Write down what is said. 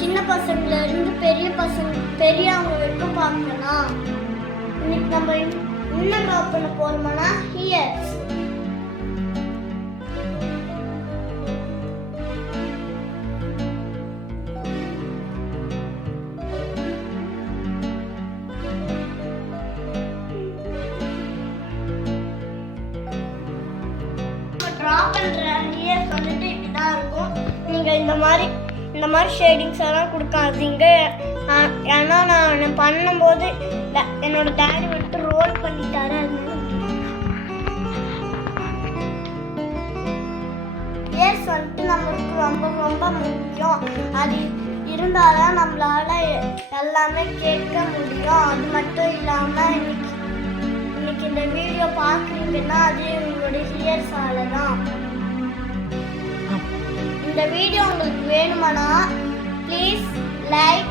சின்ன பசங்கள்ல இருந்து பெரியவங்க வரைக்கும் பார்க்கலாம். இன்னைக்கு நம்ம என்ன பண்ண போறோம்னா ஹியர்ஸ். ட்ரா பண்ற ஹியர்ஸ் வந்துட்டு இப்படிதான் இருக்கும். நீங்க இந்த மாதிரி ஷேடிங்ஸ் எல்லாம் கொடுக்காதீங்க. ஏன்னா நான் பண்ணும்போது என்னோட டேடி வந்துட்டு ரோல் பண்ணிட்டாரு. ஹியர்ஸ் வந்துட்டு நம்மளுக்கு ரொம்ப ரொம்ப முக்கியம். அது இருந்தால்தான் நம்மளால எல்லாமே கேட்க முடியும். அது மட்டும் இல்லாமல் இன்னைக்கு இந்த வீடியோ பார்க்குறீங்கன்னா அது உங்களோட ஹியர்ஸால தான். இந்த வீடியோ உங்களுக்கு வேணுமானா ப்ளீஸ் லைக்